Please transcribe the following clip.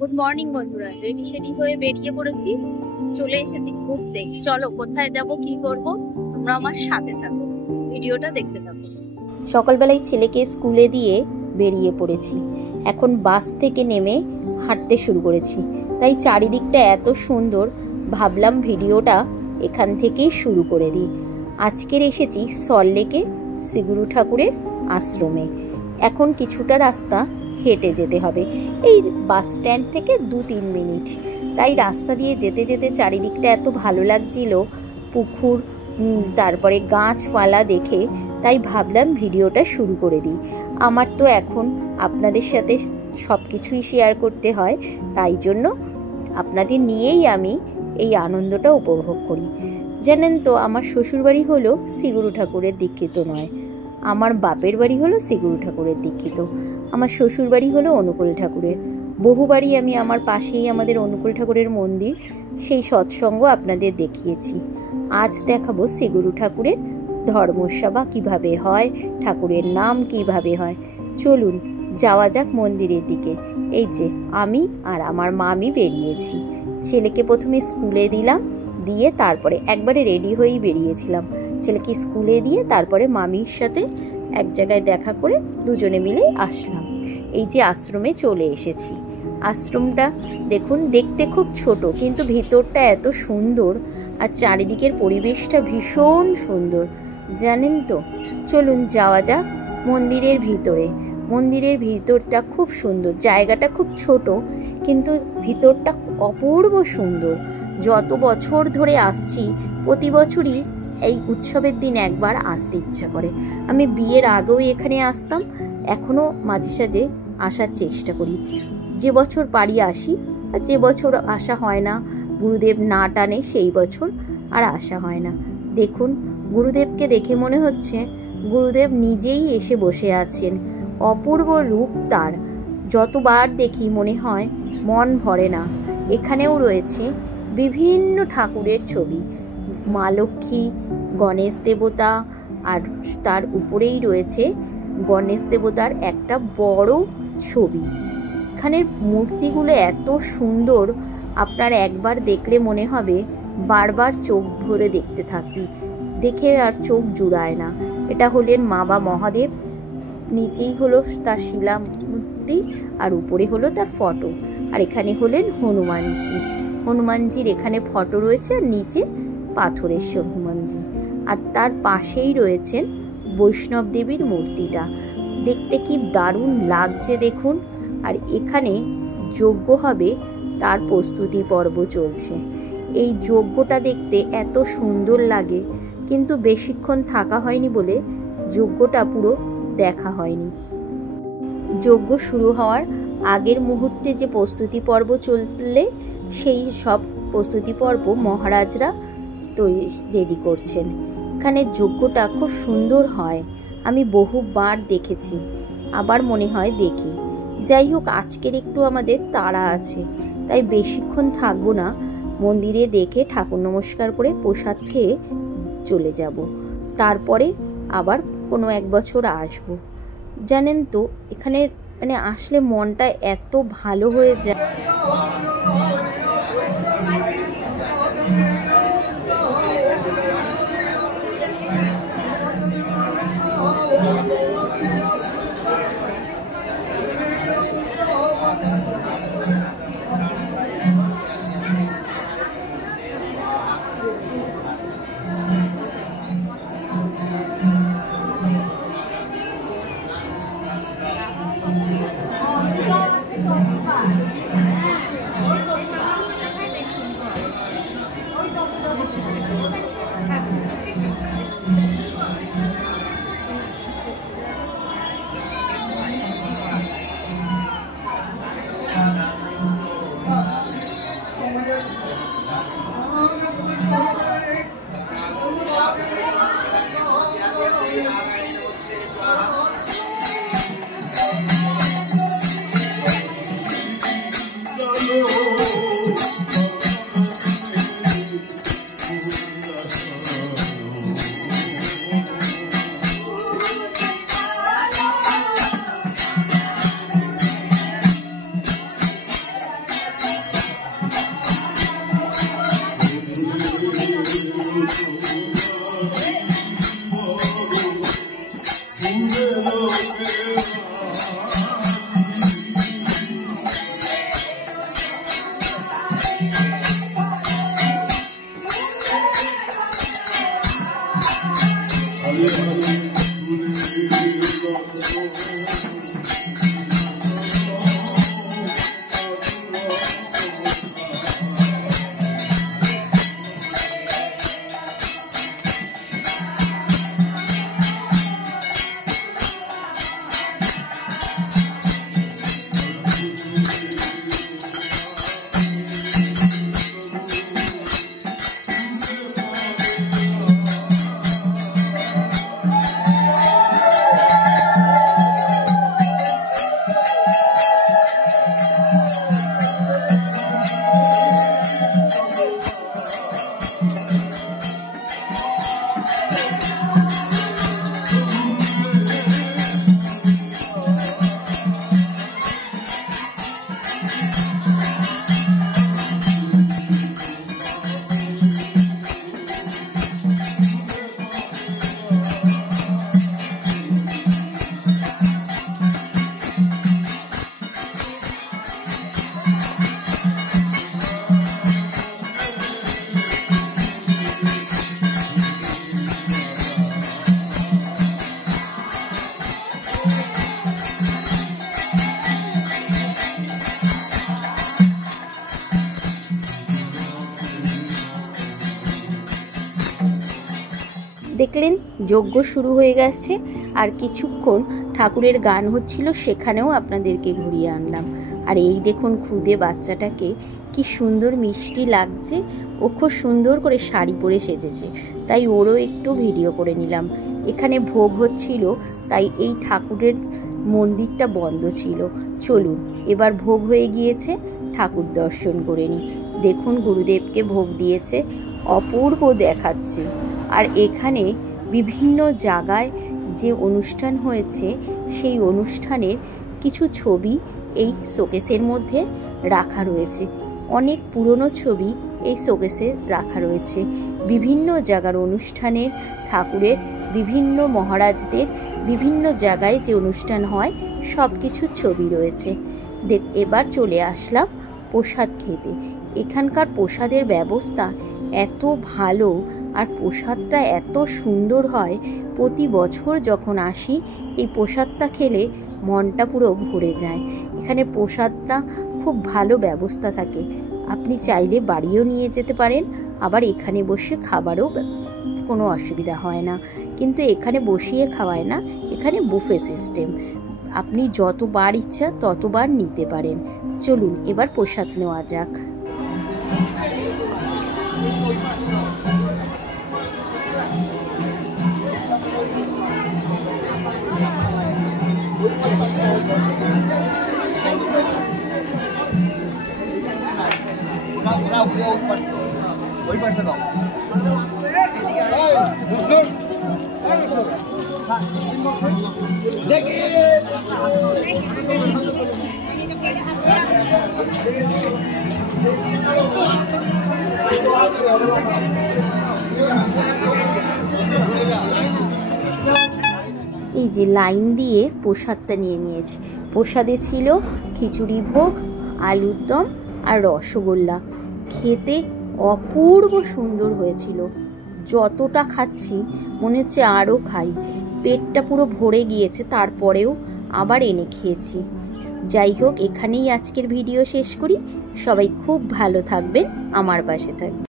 Good morning বন্ধুরা, ready সেডি হয়ে বেরিয়ে পড়েছি, চলে এসেছি ঘুরতে। চলো কোথায় যাব, কি করব, তোমরা আমার সাথে থাকো, ভিডিওটা দেখতে থাকো। সকালবেলায় ছেলেকে স্কুলে দিয়ে বেরিয়ে পড়েছি। এখন বাস থেকে নেমে হাঁটতে শুরু করেছি। তাই চারিদিকটা এত সুন্দর, ভাবলাম ভিডিওটা এখান থেকেই শুরু করে দিই। আজকের এসেছি সল্টলেকে শ্রীগুরু ঠাকুরের আশ্রমে। এখন কিছুটা রাস্তা হেঁটে যেতে হবে, এই বাস স্ট্যান্ড থেকে 2-3 মিনিট। তাই রাস্তা দিয়ে যেতে যেতে চারিদিকটা এত ভালো লাগছিল, পুকুর, তারপরে গাছপালা দেখে, তাই ভাবলাম ভিডিওটা শুরু করে দিই। আমার তো এখন আপনাদের সাথে সব কিছুই শেয়ার করতে হয়, তাই জন্য আপনাদের নিয়েই আমি এই আনন্দটা উপভোগ করি। জানেন তো, আমার শ্বশুরবাড়ি হলো শ্রীগুরু ঠাকুরের দীক্ষিত নয়, আমার বাপের বাড়ি হলো শ্রীগুরু ঠাকুরের দীক্ষিত। আমার শ্বশুরবাড়ি হলো অনুকূল ঠাকুরের। বহুবারই আমি আমার পাশেই আমাদের অনুকূল ঠাকুরের মন্দির, সেই সৎসঙ্গ আপনাদের দেখিয়েছি। আজ দেখাবো শ্রীগুরু ঠাকুরের ধর্মসভা কিভাবে হয়, ঠাকুরের নাম কিভাবে হয়। চলুন যাওয়া যাক মন্দিরের দিকে। এই যে আমি আর আমার মামি বেরিয়েছি। ছেলেকে প্রথমে স্কুলে দিলাম, দিয়ে তারপরে একবারে রেডি হয়েই বেরিয়েছিলাম। ছেলেকে স্কুলে দিয়ে তারপরে মামির সাথে এক জায়গায় দেখা করে দুজনে মিলে আসলাম। এই যে আশ্রমে চলে এসেছি। আশ্রমটা দেখুন, দেখতে খুব ছোট, কিন্তু ভিতরটা এত সুন্দর, আর চারিদিকের পরিবেশটা ভীষণ সুন্দর, জানেন তো। চলুন যাওয়া যাক মন্দিরের ভিতরে। মন্দিরের ভিতরটা খুব সুন্দর, জায়গাটা খুব ছোট, কিন্তু ভিতরটা অপূর্ব সুন্দর। যত বছর ধরে আসছি, প্রতি বছরই এই উৎসবের দিন একবার আসতে ইচ্ছা করে। আমি বিয়ের আগেও এখানে আসতাম, এখনও মাঝে সাঝে আসার চেষ্টা করি। যে বছর পারি আসি, আর যে বছর আসা হয় না, গুরুদেব না টানে, সেই বছর আর আসা হয় না। দেখুন, গুরুদেবকে দেখে মনে হচ্ছে গুরুদেব নিজেই এসে বসে আছেন। অপূর্ব রূপ তার, যতবার দেখি মনে হয় মন ভরে না। এখানেও রয়েছে বিভিন্ন ঠাকুরের ছবি, মা লক্ষ্মী, গণেশ দেবতা, আর তার উপরেই রয়েছে গণেশ দেবতার একটা বড় ছবি। এখানের মূর্তিগুলো এত সুন্দর, আপনার একবার দেখলে মনে হবে বারবার চোখ ভরে দেখতে থাকি, দেখে আর চোখ জুড়ায় না। এটা হলেন বাবা মহাদেব, নিচেই হলো তার শিলা মূর্তি, আর উপরে হলো তার ফটো। আর এখানে হলেন হনুমানজি। হনুমানজির এখানে ফটো রয়েছে, আর নিচে পাথরের হনুমানজি। আর তার পাশেই রয়েছেন বৈষ্ণব দেবীর মূর্তিটা। দেখতে কি দারুণ লাগছে দেখুন। আর এখানে যজ্ঞ হবে, তার প্রস্তুতি পর্ব চলছে। এই যজ্ঞটা দেখতে এত সুন্দর লাগে, কিন্তু বেশিক্ষণ থাকা হয়নি বলে যজ্ঞটা পুরো দেখা হয়নি। যজ্ঞ শুরু হওয়ার আগের মুহূর্তে যে প্রস্তুতি পর্ব চললে, সেই সব প্রস্তুতি পর্ব মহারাজরা রেডি করছেন। এখানে যজ্ঞটা খুব সুন্দর হয়, আমি বহুবার দেখেছি, আবার মনে হয় দেখি। যাই হোক, আজকের একটু আমাদের তাড়া আছে, তাই বেশিক্ষণ থাকবো না। মন্দিরে দেখে ঠাকুর নমস্কার করে প্রসাদ খেয়ে চলে যাব। তারপরে আবার কোনো এক বছর আসবো। জানেন তো, এখানে আসলে মনটা এত ভালো হয়ে যায়। দেখলেন যজ্ঞ শুরু হয়ে গেছে, আর কিছুক্ষণ ঠাকুরের গান হচ্ছিল, সেখানেও আপনাদেরকে ঘুরিয়ে আনলাম। আর এই দেখুন খুদে বাচ্চাটাকে কি সুন্দর মিষ্টি লাগছে, ও খুব সুন্দর করে শাড়ি পরে সেজেছে, তাই ওরও একটু ভিডিও করে নিলাম। এখানে ভোগ হচ্ছিল, তাই এই ঠাকুরের মন্দিরটা বন্ধ ছিল। চলুন এবার ভোগ হয়ে গিয়েছে, ঠাকুর দর্শন করে নিই। দেখুন গুরুদেবকে ভোগ দিয়েছে, অপূর্ব দেখাচ্ছে। আর এখানে বিভিন্ন জায়গায় যে অনুষ্ঠান হয়েছে সেই অনুষ্ঠানের কিছু ছবি এই শোকেসের মধ্যে রাখা রয়েছে। অনেক পুরনো ছবি এই শোকেসে রাখা রয়েছে। বিভিন্ন জায়গার অনুষ্ঠানের, ঠাকুরের, বিভিন্ন মহারাজদের বিভিন্ন জায়গায় যে অনুষ্ঠান হয় সব কিছুর ছবি রয়েছে। এবার চলে আসলাম প্রসাদ খেতে। এখানকার প্রসাদের ব্যবস্থা এত ভালো, আর প্রসাদটা এত সুন্দর হয়। প্রতি বছর যখন আসি এই প্রসাদটা খেলে মনটা পুরো ভরে যায়। এখানে প্রসাদটা খুব ভালো ব্যবস্থা থাকে, আপনি চাইলে বাড়িও নিয়ে যেতে পারেন, আবার এখানে বসে খাবারও কোনো অসুবিধা হয় না। কিন্তু এখানে বসিয়ে খাওয়ায় না, এখানে বুফে সিস্টেম, আপনি যতবার ইচ্ছা ততবার নিতে পারেন। চলুন এবার প্রসাদ নেওয়া যাক। এই যে লাইন দিয়ে প্রসাদটা নিয়ে নিয়েছে। প্রসাদে ছিল খিচুড়ি ভোগ, আলুর দম আর রসগোল্লা। খেতে অপূর্ব সুন্দর হয়েছিল। যতটা খাচ্ছি মনে হচ্ছে আরও খাই, পেটটা পুরো ভরে গিয়েছে, তারপরেও আবার এনে খেয়েছি। যাই হোক, এখানেই আজকের ভিডিও শেষ করি। সবাই খুব ভালো থাকবেন, আমার পাশে থাকবেন।